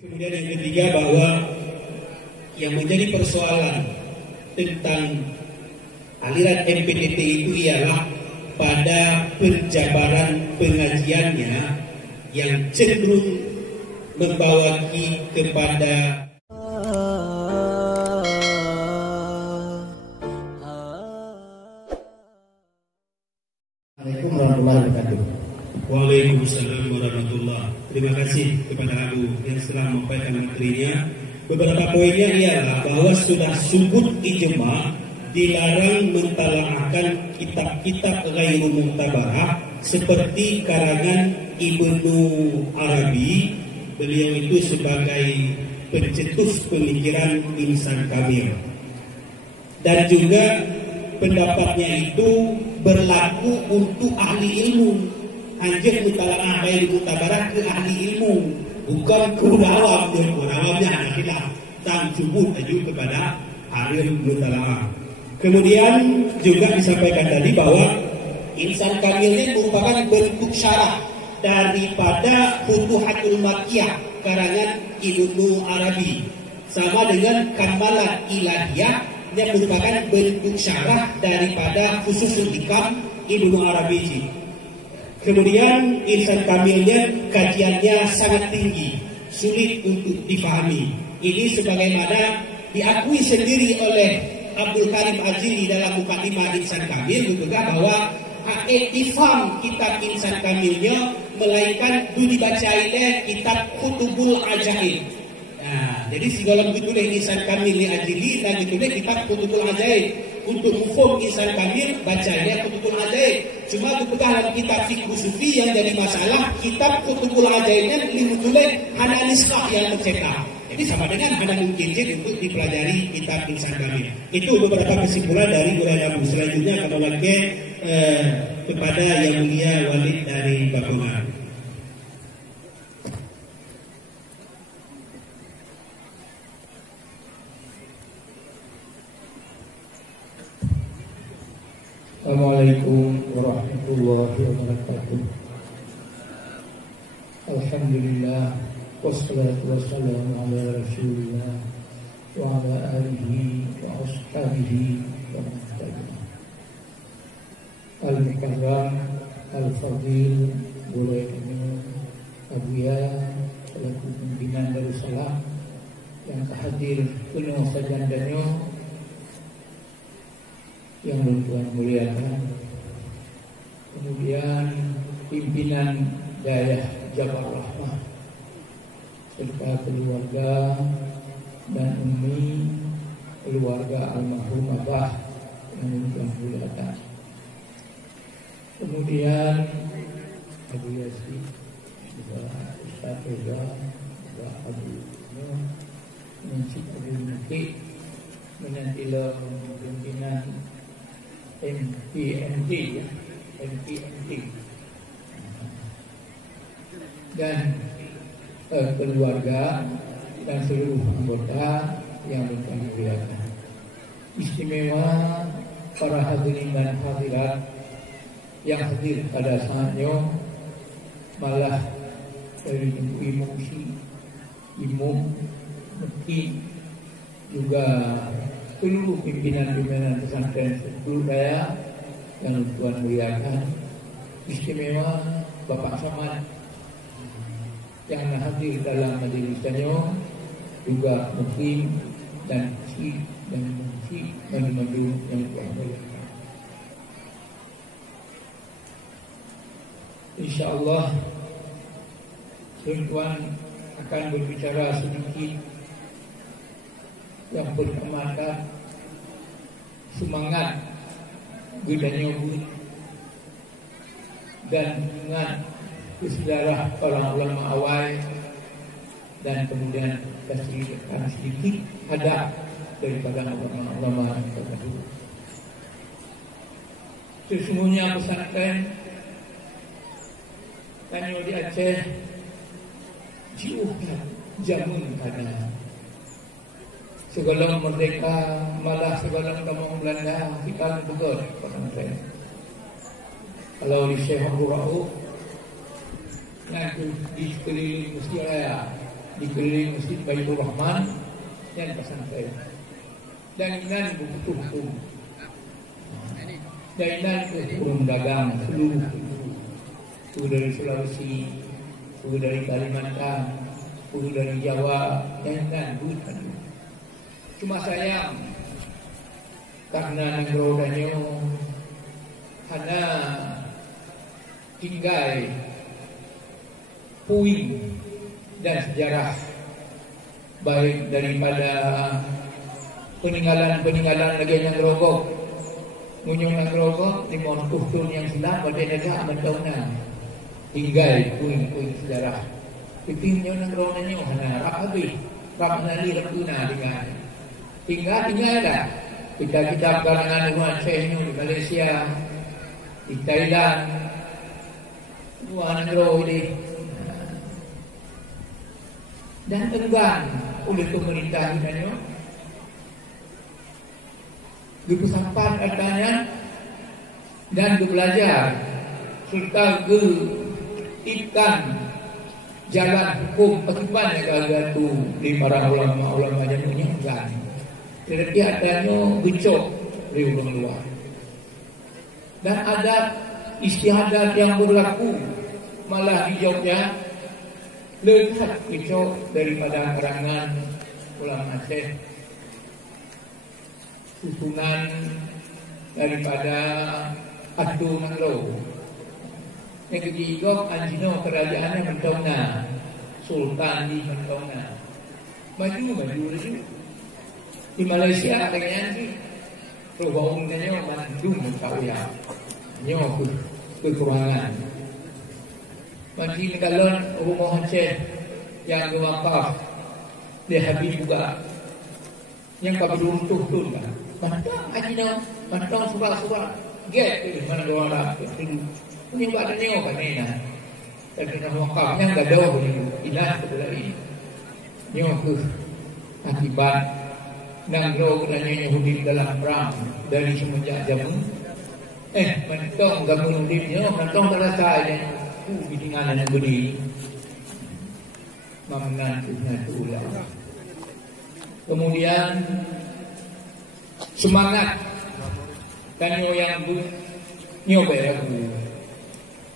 Kemudian yang ketiga, bahwa yang menjadi persoalan tentang aliran MPTT itu ialah pada penjabaran pengajiannya yang cenderung membawa kepada Assalamualaikum warahmatullahi wabarakatuh. Waalaikumsalam warahmatullahi. Terima kasih kepada Abu yang telah menyampaikan materinya. Beberapa poinnya ialah bahwa sudah subut ijma dilarang mentalaahkan kitab-kitab ghairu mu'tabarah seperti karangan Ibnu Arabi. Beliau itu sebagai pencetus pemikiran insan kamil, dan juga pendapatnya itu berlaku untuk ahli ilmu. Anjir mutalaah ghairu mu'tabarah ke ahli ilmu, bukan ke awam. Awamnya adalah sang subut aju kepada ahli mutalaah. Kemudian juga disampaikan tadi bahwa insan kamilnya merupakan bentuk syarah daripada Futuhatul Makkiyah karangan Ibnu Arabi, sama dengan Kamalah Ilahiyah yang merupakan bentuk syarah daripada Fususul Hikam Ibnu Arabi. Kemudian insan kamilnya kajiannya sangat tinggi, sulit untuk difahami. Ini sebagaimana diakui sendiri oleh Abdul Karim Azili dalam Mukadimah Insan Kamil, juga bahwa ifham kitab insan kamilnya melainkan dibaca oleh kitab Kutubul Ajaib. Nah, jadi segala begitu insan kamil ni Azili dan begitu kitab Kutubul Ajaib. Untuk mufhum insan kamil bacanya Kutubul Ajaib. Cuma kebetulan dalam kitab Fiqh Sufi yang jadi masalah, kitab Kutubul Ajaibnya dimulai hanya niskah yang mencetak. Jadi sama dengan hanya mungkin untuk dipelajari kitab insan kamil. Itu beberapa kesimpulan dari Guru Abu. Selanjutnya akan mewakili kepada Yang Mulia Walid dari Bakungan. Assalamualaikum warahmatullahi wabarakatuh. Alhamdulillah, wassalatu wassalamu ala rasulillah wa ala alihi wa ashabihi wa man tabi'ahum. Al-Mukarram Al-Fadil Boleh Abuya selaku pimpinan Darussalam yang hadir penuh sajandanya yang Tuhan muliakan. Kemudian pimpinan daerah Jabar Rahmah serta keluarga dan umi keluarga almarhum Abah yang Tuhan muliakan. Kemudian Abu Yasin, Ustaz Reza, Abu Nur, Mencik Abu Naki, menantilah pimpinan MPNT dan keluarga dan seluruh anggota yang bermuliakan. Istimewa para hadirin dan hadirat yang hadir pada saatnya, malah dari Imam Mekti, juga seluruh pimpinan-pimpinan pesantren seluruh daya yang Tuhan muliakan. Istimewa Bapak Samad yang hadir dalam majelisnya, juga Mufti dan Syekh dan Mufti madu yang Tuhan muliakan. InsyaAllah Tuan akan berbicara sedikit yang berkematan semangat budaya dan ingat sejarah para ulama awal, dan kemudian kasihkan sedikit adab daripada ulama terdahulu. Sesungguhnya pesantren Tanyo di Aceh jiuhkan jamun pada segala merdeka, malah segala kampung Belanda kita betul pesantren. Kalau di Syekh Abu Rauf ngaku di sekeliling Mesti Raya dikeliling Masjid Baitur Rahman yang pesantren. Dan inan butuh dan inan urung dagang seluruh dari Sulawesi, dari Kalimantan, dari Jawa, dan bukan. Cuma sayang karena negara hanya tinggal puing dan sejarah baik daripada peninggalan lagi yang gerogok munyung yang gerogok di montuh tun yang sedang pada negara mentona tinggal puing sejarah pitingnya yang gerognanya hana rapi nali rapuna dengan tinggal dah kita kalangan umat Chinese di Malaysia, di Thailand, luar negara ini, dan enggan oleh pemerintah ini, dipesampan adanya dan belajar serta ikan jalan hukum bagaimana kalau tu di para ulama yang punya enggan. Jadi adanya becok dari orang luar. Dan ada istiadat yang berlaku malah di Jogja lebih becok daripada karangan ulama Aceh. Susunan daripada Atu Manglo. Yang ketiga Anjino kerajaannya Mentona, Sultan di Mentona. Maju lagi. Di Malaysia kayaknya sih perubahannya mandum tahu ya nyoku kekurangan masih kalau rumah Aceh yang wakaf dia habis juga yang kabur runtuh tu kan mantap aja mantap surat get di mana orang ini badannya apa ni nah tapi nama wakafnya enggak ada ilah sebelah ini nyoku akibat Nangro kerana Yahudi dalam perang dari semenjak zaman mentong gabung hidupnya mentong terasa aja bidingan yang beri mamenan itu ulang kemudian semangat kan yang nyoba aku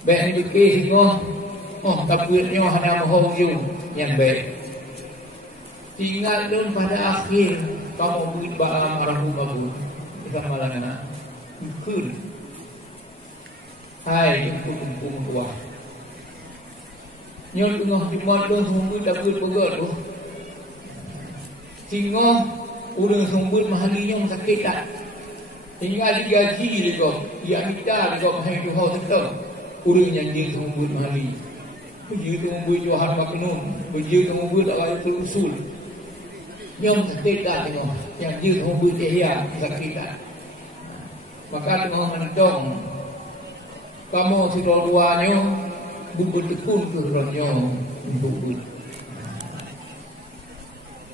baik dikit takutnya hanya mohon yang baik tinggal dun pada akhir kamu mungkin barang arahu babu kita malah anak ikut hai kumpul tua nyol tengah timur dun sumbu dapat pegot tu tinggal udah sumbu mahalinya sakit tak tinggal digaji juga ya kita juga mahal tu hau tetap udah nyanyi sumbu mahali begitu sumbu Johan Maknum begitu sumbu tak ada terusul yang sakit tak tengok yang dia sumbu dia sakit tak maka tengok menentong kamu si dua-duanya bubur tekun tu ronyo bubur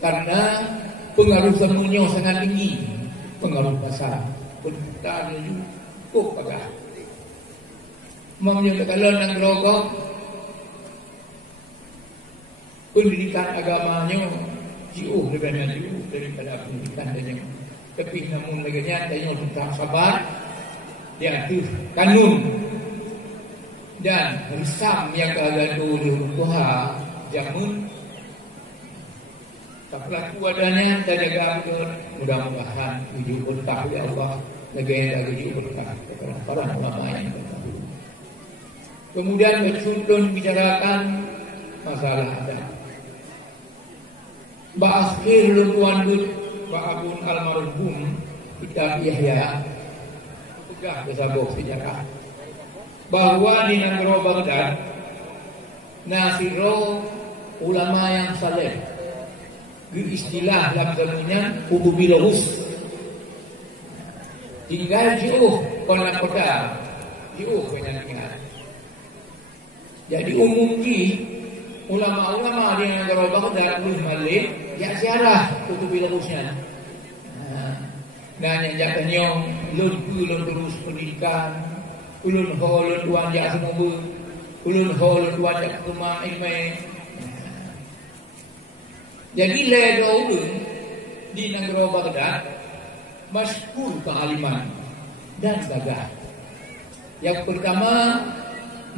karena pengaruh semuanya sangat tinggi pengaruh pasar pendatannya cukup agak maunya kalau nang rokok pendidikan agamanya jauh lebih jauh daripada pendidikan dan tapi namun leganya tanya tentang sabar ya itu kanun dan risam yang agak dulu kuha jamun tak laku adanya kita jaga betul mudah-mudahan hidup berkah ya Allah negara hidup berkah para ulama yang terdahulu kemudian bersuntun bicarakan masalah ada Ba'akhir luntuan dut Ba'abun almarhum Kitab Yahya Tegah bersabuk sejarah bahwa di negara Baghdad Nasiro ulama yang saleh istilah dalam zamannya Kutubilahus tinggal jauh kota jauh penyanyian jadi umumnya ulama-ulama di negara Baghdad boleh balik ya sialah Kutubilahusnya dan yang jatuhnya ulun terus pendidikan ulun tuan jak semua ulun tuan jak rumah imai Jadi le dua ulun di negara Baghdad masyhur kealiman dan gagah. Yang pertama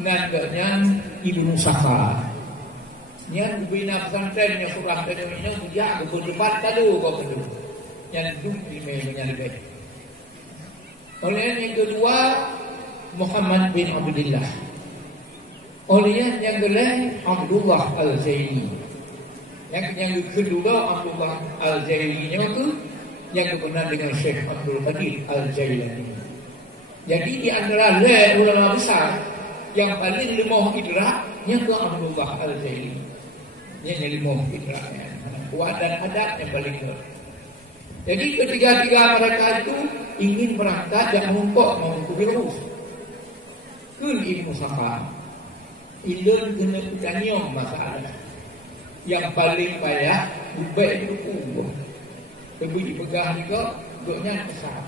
namanya Ibnu Sakha. Yang bina pesantren yang surah tadinya dia berdebat tadu kau tu. Yang duduk di meja lebih. Oleh yang kedua Muhammad bin Abdullah. Oleh yang kedua Abdullah Al-Zaini. Yang kedua Abdullah Al-Zaini itu yang dikenal dengan Syekh Abdul Qadir Al-Jailani. Jadi di antara ulama besar yang paling lemah idrak yang ke Abdullah Al-Zaini. Yang lemah idraknya, kuat dan adab yang paling kuat. Jadi ketiga-tiga mereka itu ingin berangkat dan menumpuk ke Belarus. Kun Ibnu Sakha ilun kena kanyong masalah. Yang paling payah bubai itu kubuh. Tebu dipegang juga goknya besar.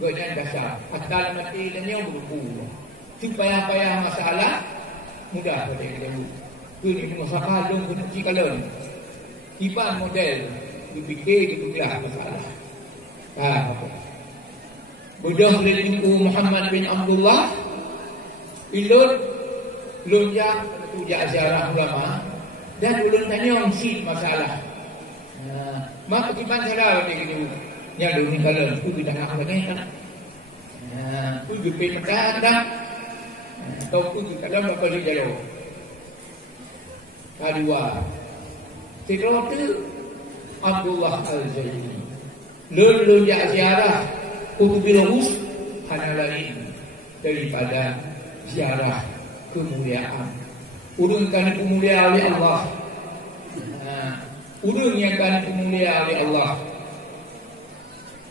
Goknya besar. Atal mati dan yang berkubuh. Si payah-payah masalah mudah pada kita. Kun Ibnu Sakha dong kena cikalon. Tiba model dipikir gitulah masalah. Bodoh lelaki Muhammad bin Abdullah ilun lunjak tujak ziarah ulama dan ulun tanya si masalah. Maka kiban cara ni gitu. Nya dulu ni kalau tu dah nak lagi kan. Tu gepe dah. Tahu tu kadang apa dia jauh. Kedua. Kedua tu Abdullah Al-Zaini. Lulu dia ziarah untuk Belarus hanya lain daripada ziarah kemuliaan. Urung kan kemuliaan oleh Allah. Urung yang kan kemuliaan oleh Allah.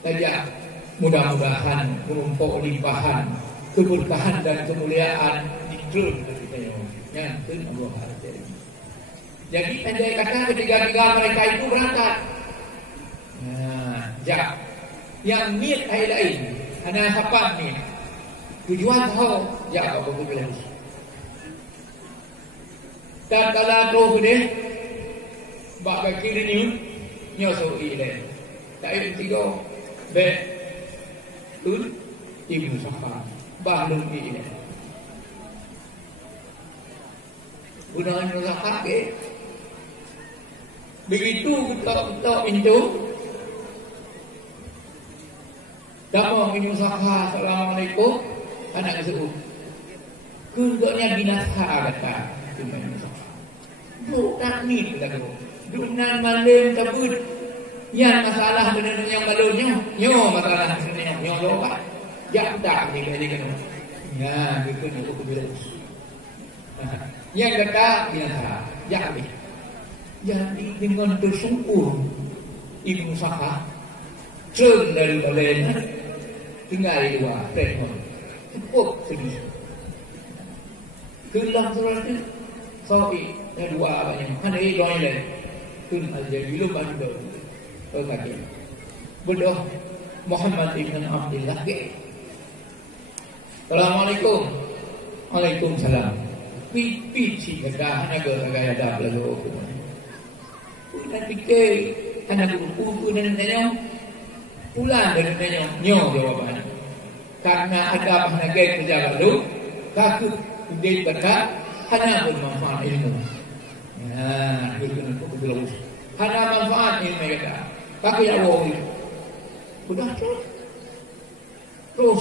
Saja mudah-mudahan menumpuk limpahan keberkahan dan kemuliaan di turun kita yang Allah Al-Zaini. Jadi andai kata ketiga-tiga mereka itu berangkat. Yang niat lain, hanya siapa ni? Tujuan tahu, apa berbeza. Dan kalau tu deh, bapa kiri ni, nyosok ini. Tak tiga, betul, Ibnu Sakha, bahlul ini. Bukan Ibnu Sakha ke? Begitu kita pintu. Damang Ibnu Sakha, Assalamualaikum. Anak suruh. Kuduknya binasa kata Ibnu Sakha. Bukan ni kata tu. Dunan malam tabut. Yang masalah benar yang balonnya. Yo masalah sebenarnya. Yo lopak. Jak tak ni kali kan. Ya, itu ni aku bilang. Yang kata binasa. Jak ni. Jadi dengan tersungkur Ibnu Sakha turun dari balenya. Tinggal di luar, telefon. Cukup sedih. Kelam terus sawi yang dua banyak. Mana ini doa ini? Kun Al-Zaini belum ada. Kata bodoh Muhammad ibn Abdullah. Assalamualaikum. Waalaikumsalam. Pipi kata hanya gaya dah lalu. Kita fikir anak buku dan tanya. Pulang dari tanya, nyo jawabannya. Karena ada apa nak kerja lalu, kaku dia berkata hanya bermanfaat ilmu. Ya, itu betul. Hanya manfaat ilmu kata. Kaku ya wong. Sudah tu. Terus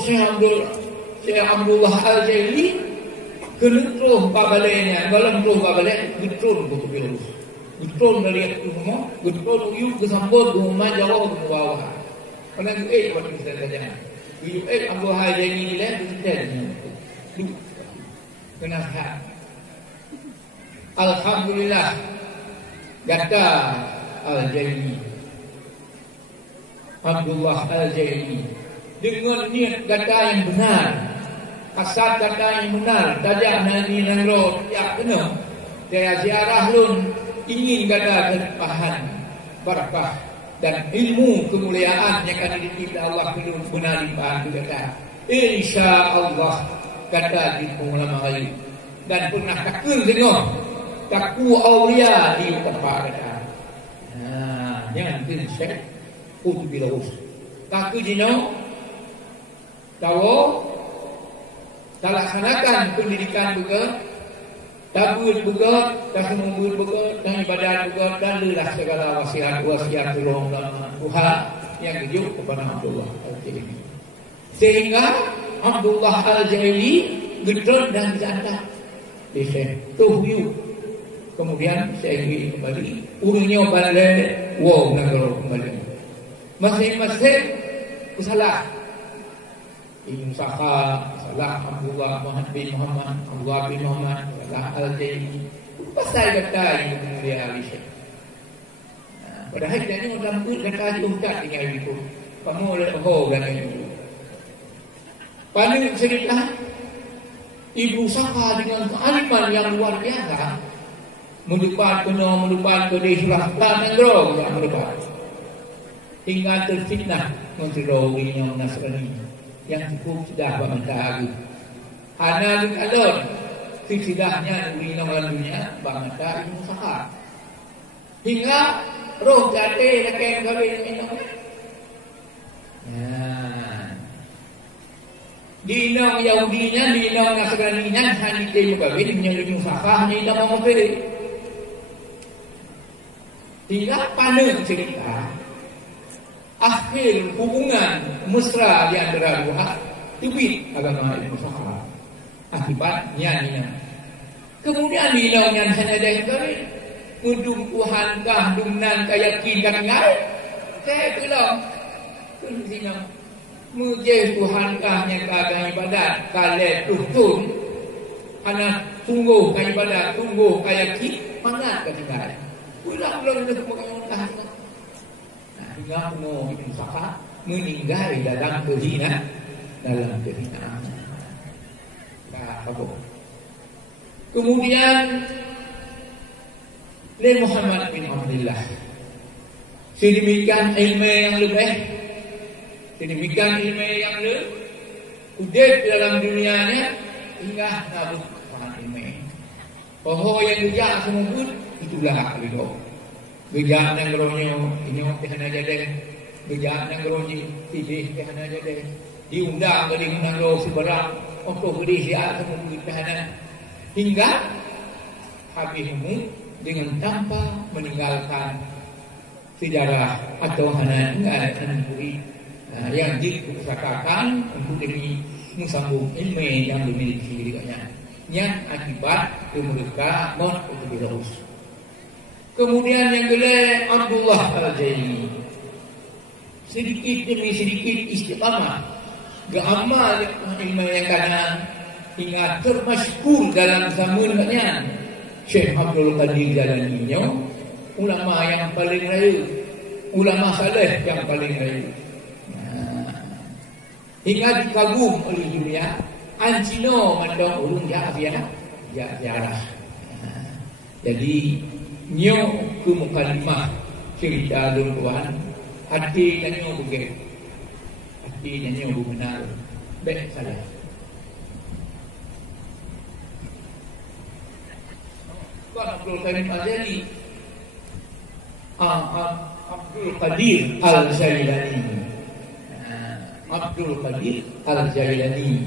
Syekh Abdullah Al-Jaili kena terus babalenya, dalam terus babalnya betul betul. Betul dari rumah, betul yuk kesambut rumah jauh ke bawah. Kalau waktu kita saja, Abdul Zaini ni lah, kita ni, kenapa? Alhamdulillah, kata Al-Zaini, Abdullah Al-Zaini, dengan niat kata yang benar, asal kata yang benar, tajak nani nangro, ya benar, saya ziarah lun ingin kata terpahan, barakah. Dan ilmu kemuliaan yang akan dititip Allah belum benar limpahan kata insya Allah kata di ulama lain dan pernah takul dengar kaku aulia di tempat kita. Yang prinsip untuk bilus. Kaku jino, tahu, laksanakan pendidikan juga, tabur juga, kasih membur juga, dan ibadat juga, dan lelah segala wasiat tolong Tuhan yang hidup kepada Abdullah Al-Jaili. Sehingga Abdullah Al-Jaili gedor dan janda. Bisa tuhyu. Kemudian saya ingin kembali. Urungnya balik, wow negara kembali. Masing-masing salah. Ibn Sakha, salah Abdullah bin Muhammad, Abdullah bin Muhammad, salah Al-Jaili. Pasal kata yang kemudian Alisha. Padahal ini dalam pun kata diungkap dengan itu. Kamu oleh dan itu. Pada cerita Ibnu Sakha dengan kealiman yang luar biasa mendebat ke surah Tanengro yang mendebat hingga terfitnah Menteri yang Nasrani yang cukup sudah bermentari Ana alon sidahnya ulingan dunia bangsa Ibnu Sakha hingga roh jate nakeng kawin minum Dinong Yahudinya, dinong Nasraninya, hanya dia kawin yang Ibnu Sakha ni dah mau beri. Tidak pandang cerita akhir hubungan mesra di antara dua tubit agama Ibnu Sakha. Akibatnya ni. Kemudian dinong yang hanya dia kawin, mudung Tuhan kah, dumnan kayakin dan ngai. Saya bilang, dinong. Mujih Tuhan kah yang kagak ibadat kale tuhtun anak tunggu kaya ibadat tunggu kaya ki mangat ka tinggal ulang nak mengamuntah hingga kuno Ibnu Sakha meninggal dalam kehinaan kemudian Nabi Muhammad bin Abdullah sedemikian ilmu yang lebih sedemikian ilmu yang udah dalam dunianya hingga nabuh paham ilmu. Bahwa yang kerja semua pun itulah beliau. Kerja yang geronyo inyo kehana jadi, kerja yang geronyo tidih kehana jadi. Diundang ke diundang roh seberang untuk beri siap semua pun kehana hingga habismu dengan tanpa meninggalkan sejarah atau hana tinggalkan beri. Yang dikatakan untuk demi musambung ilmu yang dimiliki dirinya yang akibat mereka mau untuk terus. Kemudian yang kedua Abdullah Al-Jaili sedikit demi sedikit istiqamah beramal ilmu yang kanan hingga termasyhur dalam zamannya Syekh Abdul Qadir Jalani, ulama yang paling raya, ulama saleh yang paling raya. Hingga dikagum oleh dunia Ancino mandang ulung ziarah. Jadi nyo ke mukadimah cerita Tuhan hati nyo bugit hati nyo benar baik salah Abdul Qadir Al-Jaili Abdul Qadir Al-Jailani Abdul Qadir Al-Jailani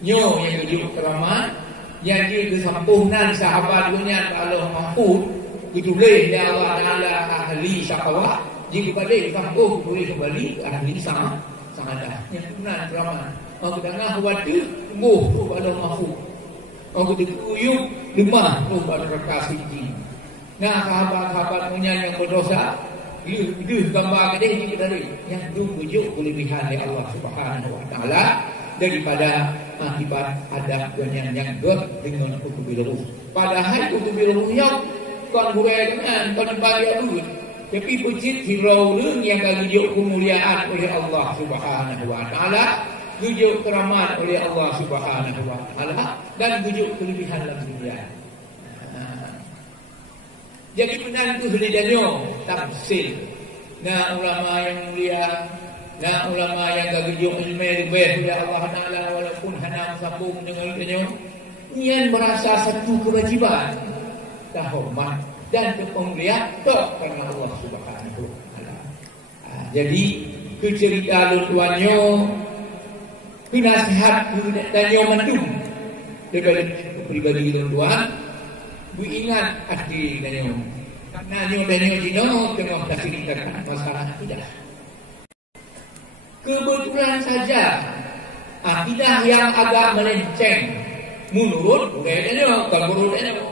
nyo yang hidup keramat yang dia kesampunan sahabat dunia Allah Mahfud ditulis dia Allah Ta'ala ahli syakawah jika balik sampuh boleh kembali ahli sama ada yang benar keramat aku tengah waktu tunggu Allah Mahfud aku dikuyuk lemah pada rekasi ini nah sahabat-sahabat punya yang berdosa dia gambar dia ini dari yang bujuk kelebihan dari Allah Subhanahu Wa Taala daripada akibat ada yang dengan kutubilruh. Padahal kutubilruh yang kan dengan kan bagi dulu. Tapi puji hirau yang diujuk kemuliaan oleh Allah Subhanahu Wa Taala, diujuk keramat oleh Allah Subhanahu Wa Taala dan diujuk kelebihan dalam dunia. Jadi menantu selidahnya tafsir. Nah ulama yang mulia, nah ulama yang gagijuk ilmu lebih oleh Allah Ta'ala walaupun hanya sambung dengan ilmunya, ia merasa satu kewajiban terhormat dan terpemuliaan tok karena Allah Subhanahu wa taala. Jadi kecerita tuannya nasihat dan yo mendung daripada pribadi tuan bu ingat hati dan yo karena yo dan yo dino tengah menceritakan masalah tidak. Kebetulan saja akidah yang agak melenceng menurut budaya dan yo menurut dan yo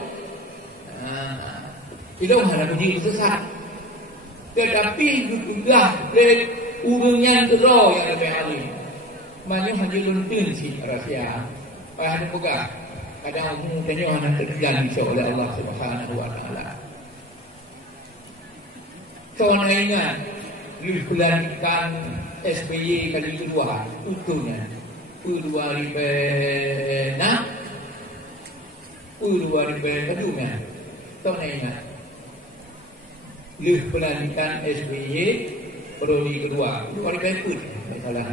tidak ada puji sesat. Tetapi juga dari urungnya gero yang lebih alim. Manyo hanya luntun si rahasia. Pada pegah. Kadang umum tanya anak terjalan oleh Allah Subhanahu wa taala. Soalnya ingat dilanjutkan SBY kali kedua utuhnya. Kedua kedua soalnya ingat pelantikan SBY periode kedua luar biasa masalah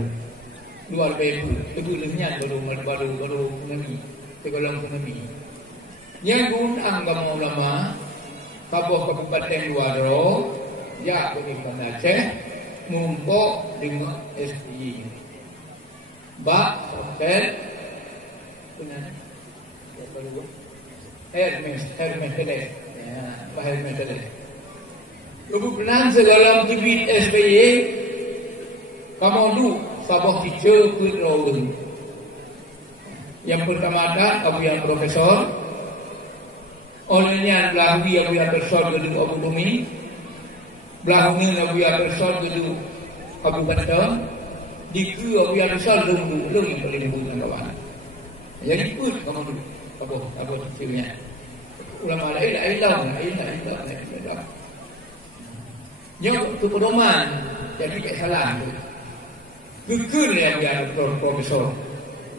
luar biasa kedulunya baru ekonomi segala ekonomi yang diundang agama ulama Kabupaten Kabupaten Luaro ya Kabupaten Aceh ngumpul dengan SBY Bak Hotel Hermes kebetulan segala aktiviti SBY kamu sabah teacher kedua. Yang pertama Abu yang profesor, olehnya belahwi Abu yang profesor kedua Abu Bumi, belahwi Abu yang profesor kedua Abu Banten, diku Abu yang profesor kedua yang paling bukan kawan. Jadi pun kamu Abu teachernya. Ulama lain ilah. Yang tu pedoman jadi tak salah tu. Kekul yang dia profesor.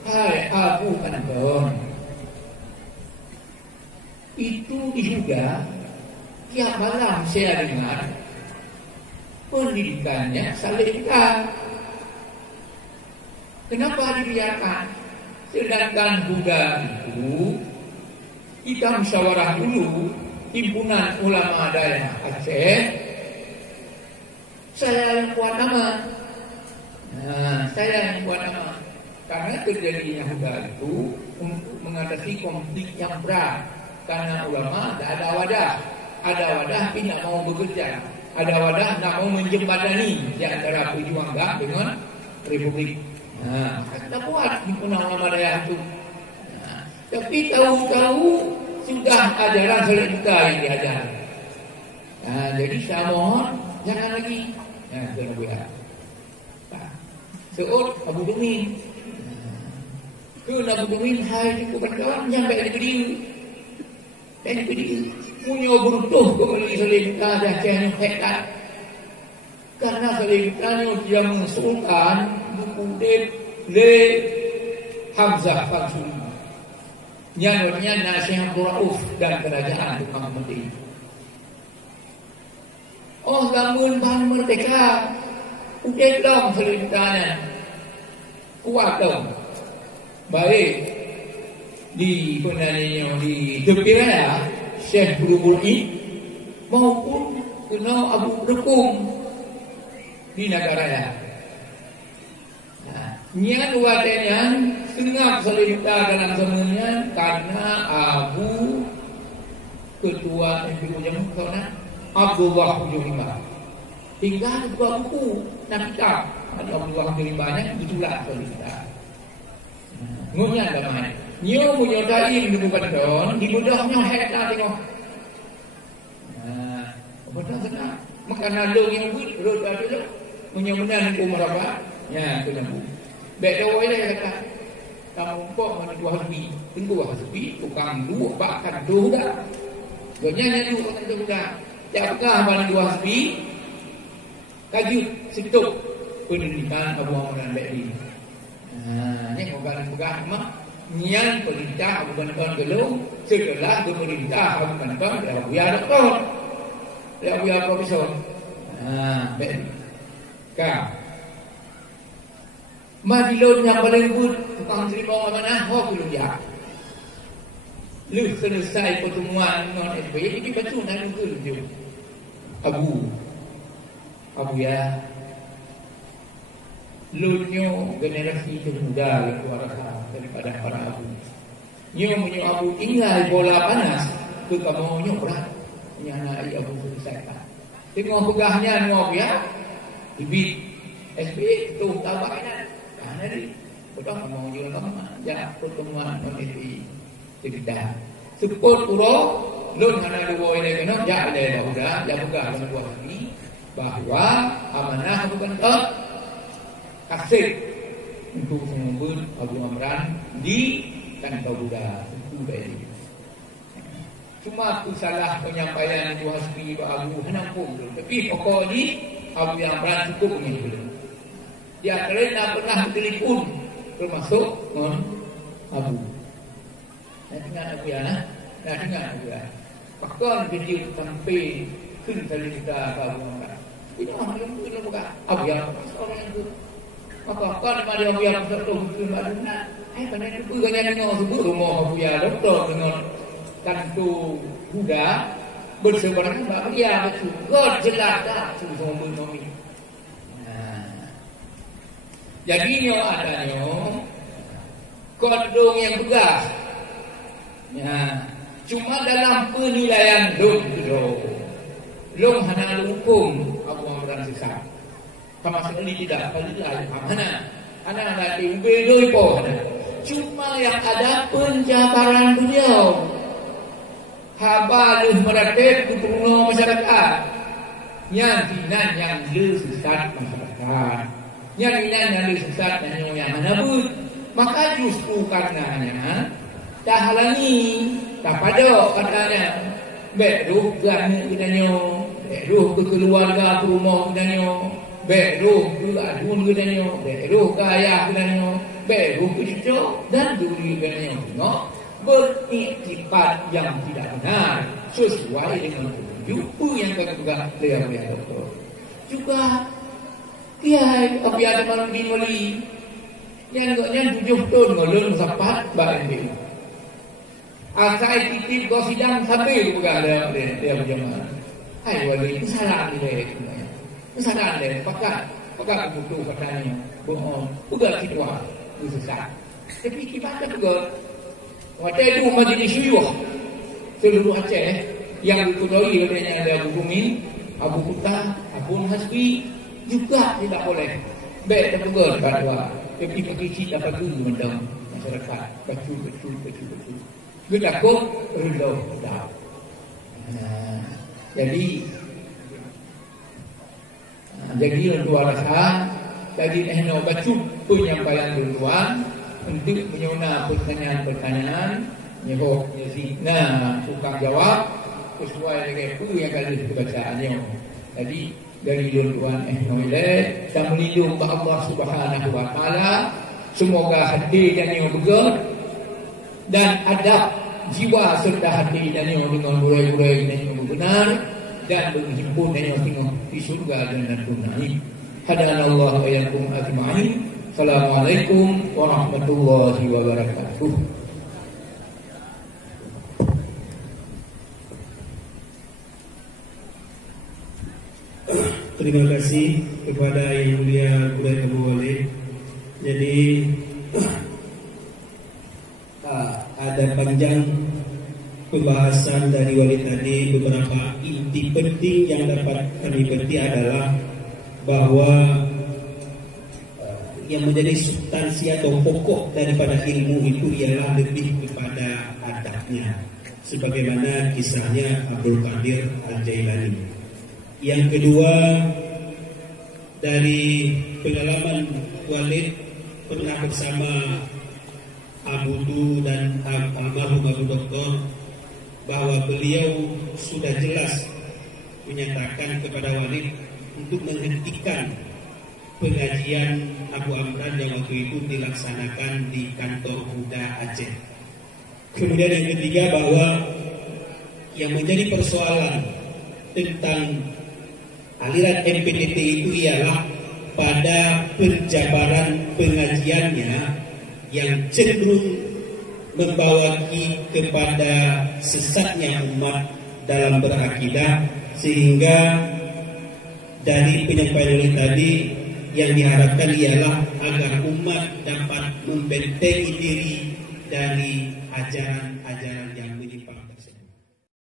Hai Abu Banten. Itu juga tiap malam saya dengar pendidikannya salehkan. Kenapa dibiarkan? Sedangkan Buddha itu kita musyawarah dulu himpunan ulama daerah Aceh. Saya yang buat nama. Saya yang buat nama. Karena terjadinya Buddha itu untuk mengatasi konflik yang berat. Karena ulama ada wadah. Ada wadah tapi tidak mau bekerja. Ada wadah tidak mau menjembatani di antara pejuang dengan Republik. Kita buat himpunan ulama daerah itu. Tapi tahu-tahu sudah ajaran selanjutnya yang diajar. Jadi saya mohon jangan lagi. Jangan buat. Seot Abu Dumin. Abu Dumin hai itu berkawan sampai di video. Dan video punya beruntuh kembali selanjutnya dah yang hebat. Karena selanjutnya dia mengusulkan buku Le Hamzah Fansuri. Yang namanya Nasihat Rauf dan Kerajaan Tukang Menteri. Oh, bangun bangun merdeka. Udah dong selanjutnya. Kuat dong. Baik di penanya di tepi raya Syekh Bulbuli maupun kena Abu Rekung di Nagaraya. Niat wadahnya sengap selanjutnya dalam semuanya karena Abu Ketua MPU Jamhur Abdullah Julimah tinggal dua buku dan kitab Abdullah Julimahnya itulah selanjutnya ngunya damai nyo punya daim di Banten di budahnya hektar tengok betul senang makanan lo yang buat lo ada lo punya benar umur apa ya tu nampu beda woi dah kata kamu kok mana dua hari tunggu hari tukang dua bahkan dua banyak tu orang tu dah siapkah mana dua hari kaji situ pendidikan Abu Amran Bedi. Ini bukan mah nian perintah Abu Banten belum setelah pemerintah Abu Banten Abu ya doktor Abu ya profesor. Bedi. Kah Madilon yang paling good tukang terima mana ho belum ya. lu selesai pertemuan dengan SBY, dia betul nak dulu je. Abu ya, lu nyo generasi termuda yang kuasa daripada para abu. Nyo Abu tinggal bola panas, ke kamu nyo berat. Yang nak Abu selesaikan. Tengok pegahnya nyo ya, ibit SBY tu tabakan. Karena ni, betul kamu nyo lama, jangan pertemuan dengan SBY. Tidak. Sepuluh pura, lun hana dua ini kena, jangan ada udah, jangan buka dengan dua ini, bahwa amanah bukan tak kasih untuk mengumpul Abu Amran di tanpa Buddha. Cuma aku salah penyampaian itu hasbi Abu Hanam pun, tapi pokok ni Abu Amran cukup punya dulu. Dia kerana pernah bertelefon termasuk non Abu. Nak dengar aku ya, nak dengar aku ya. Bahkan video sampaiขึ้นcerita Abu Amran. Ini orang yang punya bukan Abu yang orang yang tu. Maka kan ada Abu yang betul betul ada. Pada itu ganya dengan sebut rumah Abu ya doktor dengan kantu Buddha berseberangan bahawa dia betul. God jelas dah semua menumi. Jadi nyo adanya kodong yang begas. Ya, cuma dalam penilaian long hana hukum Abu Amran sesat. Sama sekali tidak penilai mana. Anak-anak diubah pun. Cuma yang ada penjabaran beliau. Habaluh meratib keturungan masyarakat. Yang dinan yang sesat masyarakat. Yang dinan yang sesat dan yang mana pun. Maka justru karenanya dah halangi tak pada katanya beruh gana katanya beruh ke keluarga ke rumah katanya beruh ke adun katanya beruh ke ayah katanya beruh ke cucu dan duri katanya tengok beriktikat yang tidak benar sesuai dengan jumpa yang kata beliau doktor juga kiai api ada malam dimuli yang 7 tahun ngolong sapat baik ini asai titip kau sidang sampai juga dia berjamaah. Hai wali kesalahan dia, kesalahan dia. Pakat butuh katanya, bohong, bukan situah, itu sesat. Tapi kita juga, waktu itu majlis syuyuh seluruh Aceh yang dikudai olehnya ada Abu Bumin, Abu Kutah, Abu Hasbi juga tidak boleh. Baik dan juga pada pergi dapat dulu mendang masyarakat, betul. Kita kok rindu dah. Jadi untuk alasan tadi ehno baca penyampaian duluan untuk menyona pertanyaan nyeho nyesina tukang jawab sesuai dengan itu yang kali kebacaannya. Jadi dari duluan ehno ile dan melindung Allah Subhanahu wa taala semoga hati dan yang betul dan ada jiwa serta hati dan yang dengan burai-burai yang benar dan berhimpun dan yang tengok di surga dan nanti. Hadanallahu wa iyyakum ajma'in. Assalamualaikum warahmatullahi wabarakatuh. Terima kasih kepada Yang Mulia Burai Abu Walid. Jadi ada panjang pembahasan dari Walid tadi. Beberapa inti penting yang dapat kami petik adalah bahwa yang menjadi substansi atau pokok daripada ilmu itu ialah lebih kepada adabnya, sebagaimana kisahnya Abdul Qadir Al-Jailani. Yang kedua, dari pengalaman Walid pernah bersama Abu Du dan almarhum Abu Doktor, bahwa beliau sudah jelas menyatakan kepada Walid untuk menghentikan pengajian Abu Amran yang waktu itu dilaksanakan di kantor Buddha Aceh. Kemudian yang ketiga, bahwa yang menjadi persoalan tentang aliran MPTT itu ialah pada penjabaran pengajiannya yang cenderung membawa kepada sesatnya umat dalam berakidah, sehingga dari penyampaian oleh tadi yang diharapkan ialah agar umat dapat membentengi diri dari ajaran-ajaran yang